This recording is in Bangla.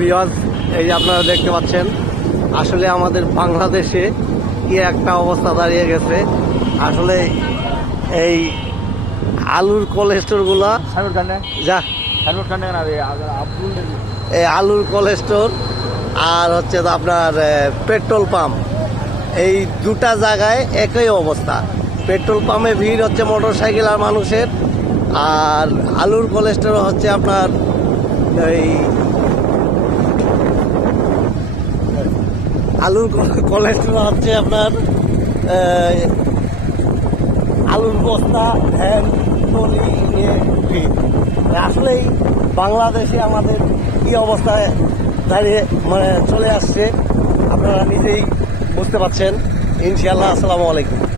ভিউয়ার্স, এই যে আপনারা দেখতে পাচ্ছেন, আসলে আমাদের বাংলাদেশে কি একটা অবস্থা দাঁড়িয়ে গেছে। আসলে এই আলুর কোলেস্টোরগুলা যা এই আলুর কোলেস্টোর আর হচ্ছে তো আপনার পেট্রোল পাম্প, এই দুটা জায়গায় একই অবস্থা। পেট্রোল পাম্পে ভিড় হচ্ছে মোটর সাইকেল আর মানুষের, আর আলুর কোলেস্টোর হচ্ছে আপনার এই আলুর কোলেস্টোর হচ্ছে আপনার আলুর বস্তা ভ্যান ট্রলি নিয়ে ভিড়। আসলেই বাংলাদেশে আমাদের কি অবস্থায় দাঁড়িয়ে চলে আসছে আপনারা নিজেই বুঝতে পারছেন। ইনশাআল্লাহ। আসসালামু আলাইকুম।